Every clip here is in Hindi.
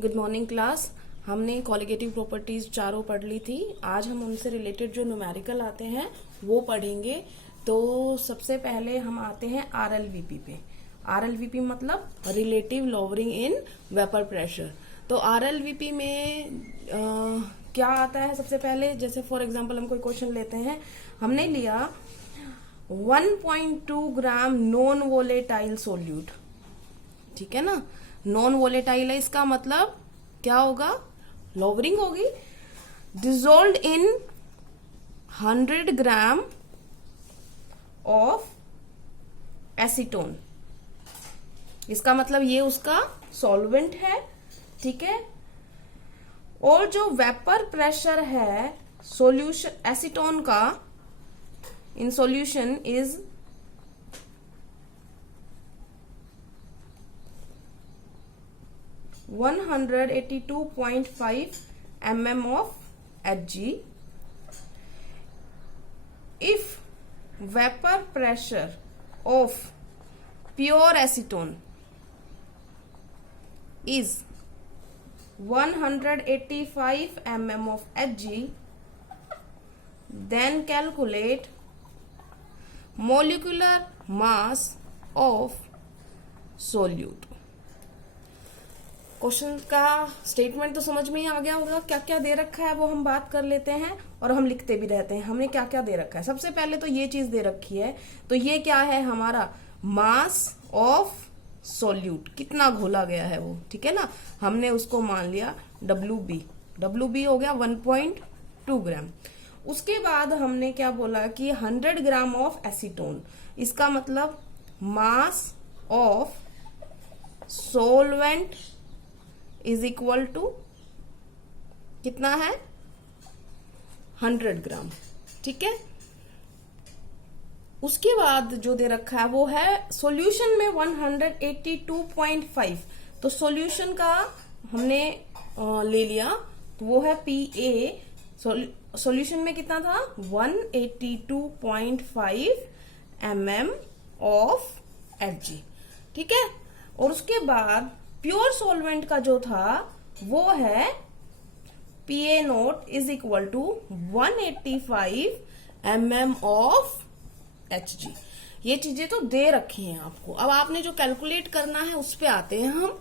Good morning class. हमने कॉलिगेटिव प्रॉपर्टीज चारों पढ़ ली थी। आज हम उनसे रिलेटेड जो न्यूमेरिकल आते हैं वो पढ़ेंगे। तो सबसे पहले हम आते हैं आरएलवीपी पे। आरएलवीपी मतलब relative lowering in vapour pressure. तो आरएलवीपी में क्या आता है सबसे पहले, जैसे फॉर एग्जांपल हम कोई क्वेश्चन लेते हैं, हमने लिया 1.2 ग्राम नॉन वोलेटाइल सोल्यूट, ठीक है ना। नॉन वोलेटाइल है, इसका मतलब क्या होगा, लॉवरिंग होगी। Dissolve in 100 gram of acetone, इसका मतलब ये उसका सॉल्वेंट है, ठीक है। और जो वेपर प्रेशर है सॉल्यूशन एसीटोन का in solution is 182.5 mm of Hg. If vapor pressure of pure acetone is 185 mm of Hg, then calculate molecular mass of solute. Question का स्टेटमेंट तो समझ में ही आ गया होगा। क्या क्या दे रखा है वो हम बात कर लेते हैं और हम लिखते भी रहते हैं। हमने क्या क्या दे रखा है, सबसे पहले तो ये चीज दे रखी है। तो ये क्या है हमारा मास ऑफ सोल्यूट, कितना घोला गया है वो, ठीक है ना। हमने उसको मान लिया WB। WB हो गया 1.2 ग्राम। उसके बाद हमने क्या बोला कि 100 ग्राम ऑफ एसीटोन, इसका मतलब mass of solvent is equal to कितना है 100 ग्राम, ठीक है। उसके बाद जो दे रखा है वो है सॉल्यूशन में 182.5। तो सॉल्यूशन का हमने ले लिया, तो वो है PA। सॉल्यूशन में कितना था 182.5 mm ऑफ Hg, ठीक है। और उसके बाद प्योर सॉल्वेंट का जो था वो है PA naught is equal to 185 mm of Hg। ये चीजें तो दे रखी हैं आपको। अब आपने जो कैलकुलेट करना है उस पे आते हैं हम।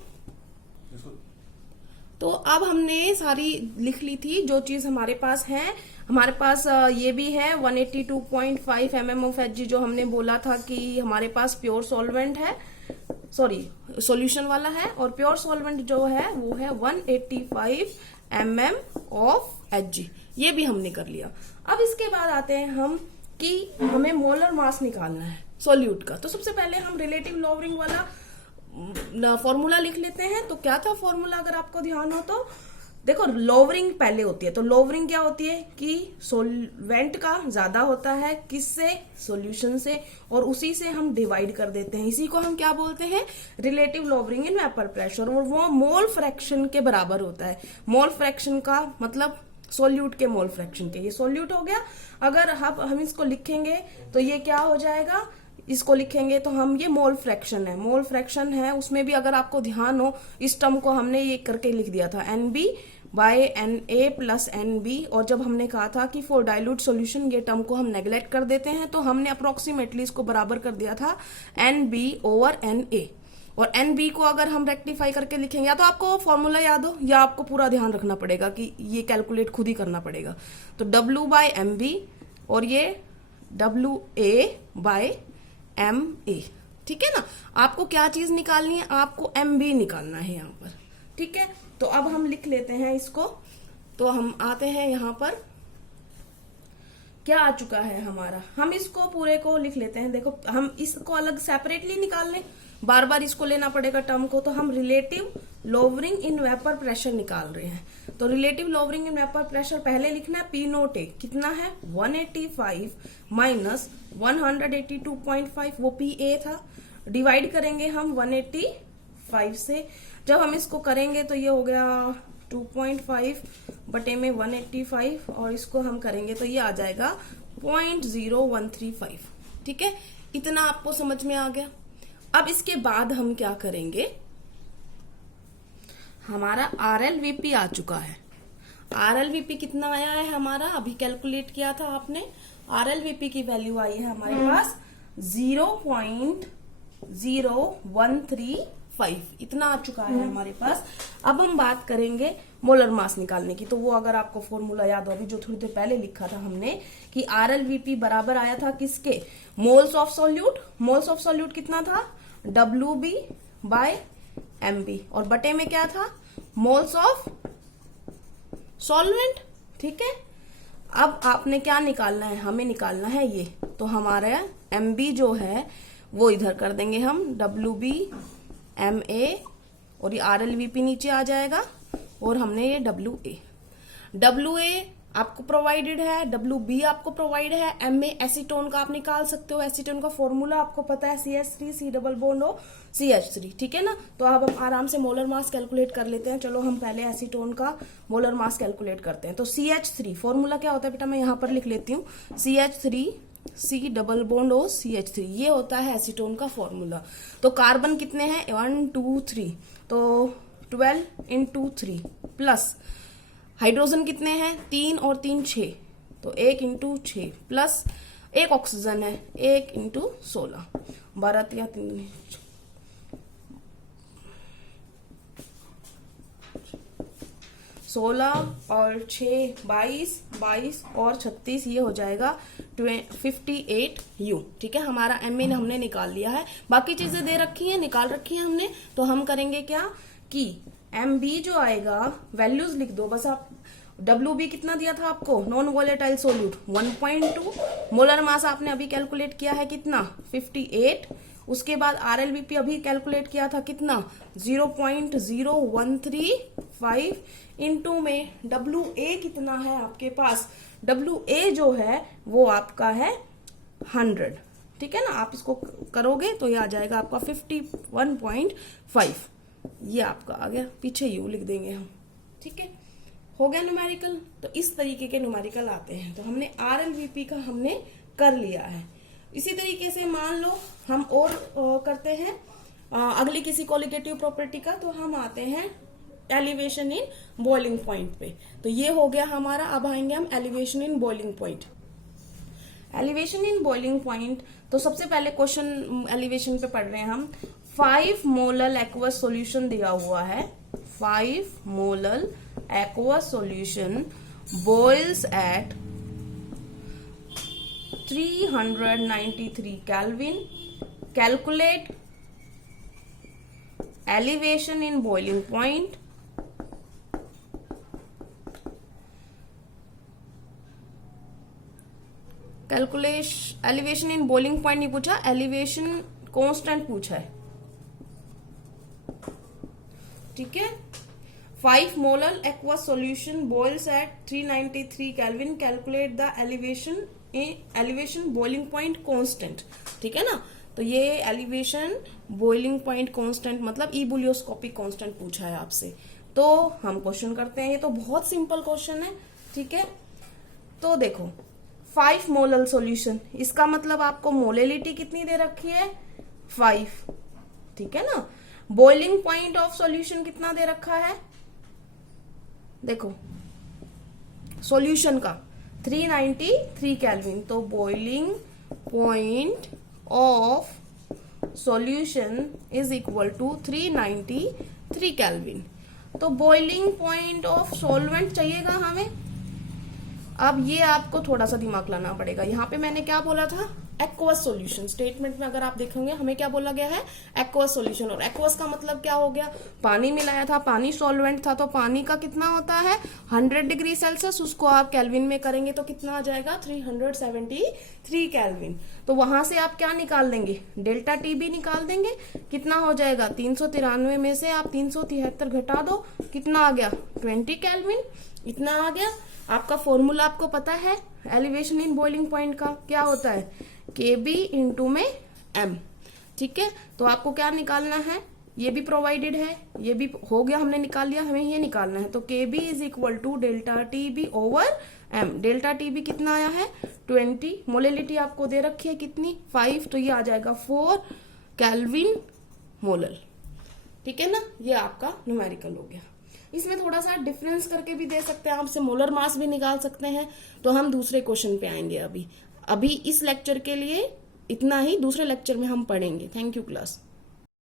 तो अब हमने सारी लिख ली थी जो चीज हमारे पास है। हमारे पास ये भी है 182.5 mm ऑफ Hg, जो हमने बोला था कि हमारे पास प्योर सॉल्वेंट है, सॉरी सॉल्यूशन वाला है, और प्योर सॉल्वेंट जो है वो है 185 mm ऑफ Hg। ये भी हमने कर लिया। अब इसके बाद आते हैं हम कि हमें मोलर मास निकालना है सॉल्यूट का। तो सबसे पहले हम रिलेटिव लॉवरिंग वाला फॉर्मूला लिख लेते हैं। तो क्या था फॉर्मूला, अगर आपको ध्यान हो तो देखो, लोवरिंग पहले होती है। तो लोवरिंग क्या होती है कि सोलवेंट का ज्यादा होता है किससे, सॉल्यूशन से, और उसी से हम डिवाइड कर देते हैं। इसी को हम क्या बोलते हैं, relative lowering in vapour pressure. और वो मोल फ्रैक्शन के बराबर होता है। मोल फ्रैक्शन का मतलब सोल्यूट के मोल फ्रैक्शन के। ये सोल्यूट हो गया। अगर हम इसको लिखेंगे तो ये क्या हो जाएगा, इसको लिखेंगे तो हम, ये मोल फ्रैक्शन है, मोल फ्रैक्शन है। उसमें भी अगर आपको ध्यान हो, इस टर्म को हमने ये करके लिख दिया था NB by NA plus NB। और जब हमने कहा था कि फॉर डाइल्यूट सॉल्यूशन ये टर्म को हम नेग्लेक्ट कर देते हैं, तो हमने अप्रोक्सीमेटली इसको बराबर कर दिया था NB ओवर NA। और NB को अगर हम रेक्टिफाई करके लिखेंगे, या तो आपको फॉर्मूला याद हो या आपको पूरा ध्यान रखना पड़ेगा कि ये कैलकुलेट खुद ही करना पड़ेगा। तो W बाय MB और ये WA बाय MA, ठीक है ना। आपको क्या चीज निकालनी है, आपको MB निकालना है यहाँ पर, ठीक है। तो अब हम लिख लेते हैं इसको। तो हम आते हैं यहाँ पर, क्या आ चुका है हमारा, हम इसको पूरे को लिख लेते हैं। देखो, हम इसको अलग सेपरेटली निकाल लें, बार बार इसको लेना पड़ेगा टर्म को। तो हम relative lowering in vapour pressure निकाल रहे हैं। तो relative lowering in vapour pressure पहले लिखना है P नोट ए, कितना है 185 माइनस 182.5, वो PA था। डिवाइड करेंगे हम 185 से। जब हम इसको करेंगे तो ये हो गया 2.5 बटे में 185, और इसको हम करेंगे तो ये आ जाएगा 0.0135, ठीक है। इतना आपको समझ में आ गया। अब इसके बाद हम क्या करेंगे, हमारा RLVP आ चुका है। RLVP कितना आया है हमारा, अभी कैलकुलेट किया था आपने। RLVP की वैल्यू आई है हमारे पास 0.0135, इतना आ चुका है हमारे पास। अब हम बात करेंगे मोलर मास निकालने की। तो वो अगर आपको फॉर्मूला याद हो अभी जो थोड़ी देर पहले लिखा था हमने कि RLVP बराबर आया था किसके, moles of solute. Moles of solute कितना था, WB/MB, और बटे में क्या था, मोल्स ऑफ सॉल्वेंट। ठीक है, अब आपने क्या निकालना है, हमें निकालना है ये। तो हमारा MB जो है वो इधर कर देंगे हम, WB/MA, और ये RLVP नीचे आ जाएगा, और हमने ये WA आपको प्रोवाइडेड है, WB आपको प्रोवाइड है, MA एसीटोन का आप निकाल सकते हो। एसीटोन का फॉर्मूला आपको पता है CH3 C double bond O CH3, ठीक है ना। तो अब हम आराम से मोलर मास कैलकुलेट कर लेते हैं। चलो हम पहले एसीटोन का मोलर मास कैलकुलेट करते हैं। तो CH3 फॉर्मूला क्या होता है बेटा, मैं यहाँ पर लिख लेती हूँ, CH3 C double bond O CH3, ये होता है एसीटोन का फॉर्मूला। तो कार्बन कितने हैं, 1 2 3, तो 12 × 3 प्लस हाइड्रोजन कितने हैं, 3 और 3 6, तो 1 × 6 प्लस एक ऑक्सीजन है 1 × 16, 12 या 3 16 और 6 22, 22 और 36, ये हो जाएगा 58U। ठीक है, हमारा MA हमने निकाल लिया है। बाकी चीजें दे रखी हैं, निकाल रखी हैं हमने। तो हम करेंगे क्या कि MB जो आएगा, वैल्यूज लिख दो बस आप। WB कितना दिया था आपको, non volatile solute 1.2, molar mass आपने अभी कैलकुलेट किया है कितना, 58। उसके बाद RLVP अभी कैलकुलेट किया था कितना, 0.0135, इनटू में WA कितना है आपके पास, WA जो है वो आपका है 100। ठीक है ना, आप इसको करोगे तो ये आ जाएगा आपका 51.5, ये आपका आ गया, पीछे U लिख देंगे हम। ठीक है, हो गया न्यूमेरिकल। तो इस तरीके के न्यूमेरिकल आते हैं। तो हमने RLVP का हमने कर लिया है। इसी तरीके से मान लो हम और करते हैं अगली किसी क्वालिटेटिव प्रॉपर्टी का। तो हम आते हैं एलिवेशन इन बॉइलिंग पॉइंट पे। तो ये हो गया हमारा। अब आएंगे हम elevation in boiling point. Elevation in boiling point, तो सबसे पहले क्वेश्चन एलिवेशन पे पढ़ रहे हैं हम। 5 मोलर एक्वस सॉल्यूशन दिया हुआ है, 5 molar aqueous solution boils at 393 Kelvin. Calculate elevation in boiling point. Elevation in boiling point नहीं पूछा, एलिवेशन कांस्टेंट पूछा है। ठीक है, 5 molar aqueous solution boils at 393 Kelvin. Calculate the elevation boiling point constant. ठीक है ना, तो ये एलिवेशन बॉइलिंग पॉइंट कांस्टेंट मतलब इबुलियोस्कोपिक कांस्टेंट पूछा है आपसे। तो हम क्वेश्चन करते हैं। ये तो बहुत सिंपल क्वेश्चन है। ठीक है, तो देखो 5 मोलर सॉल्यूशन, इसका मतलब आपको मोलेलिटी कितनी दे रखी है, 5। ठीक है ना, बॉइलिंग पॉइंट ऑफ सॉल्यूशन कितना दे रखा है, देखो सॉल्यूशन का 393 केल्विन। तो boiling point of solution is equal to 393 kelvin. तो बॉइलिंग पॉइंट ऑफ सॉल्वेंट चाहिएगा हमें। अब ये आपको थोड़ा सा दिमाग लाना पड़ेगा। यहाँ पे मैंने क्या बोला था, एक्वस सॉल्यूशन। स्टेटमेंट में अगर आप देखेंगे हमें क्या बोला गया है, एक्वस सॉल्यूशन। और एक्वस का मतलब क्या हो गया, पानी मिलाया था, पानी सॉल्वेंट था। तो पानी का कितना होता है 100 डिग्री सेल्सियस, उसको आप केल्विन में करेंगे तो कितना आ जाएगा 373 केल्विन। तो वहां से आप क्या निकाल देंगे, डेल्टा टी भी निकाल देंगे। कितना हो जाएगा 393 में से आप 373 घटा दो, कितना आ गया 20 केल्विन, इतना आ गया। आपका फॉर्मूला आपको पता है एलिवेशन इन बॉइलिंग पॉइंट का, क्या होता है KB इंटू में M। ठीक है, तो आपको क्या निकालना है, ये भी प्रोवाइडेड है, ये भी हो गया, हमने निकाल लिया, हमें ये निकालना है। तो KB is equal to delta TB over M। Delta TB कितना आया है 20, मोलेलिटी आपको दे रखी है कितनी 5, तो ये आ जाएगा 4 केल्विन मोलर। ठीक है ना, ये आपका न्यूमेरिकल हो गया। इसमें थोड़ा सा डिफरेंस करके भी दे सकते हैं, आपसे मोलर मास भी निकाल सकते हैं। तो हम दूसरे क्वेश्चन पे आएंगे। अभी इस लेक्चर के लिए इतना ही, दूसरे लेक्चर में हम पढ़ेंगे। Thank you class.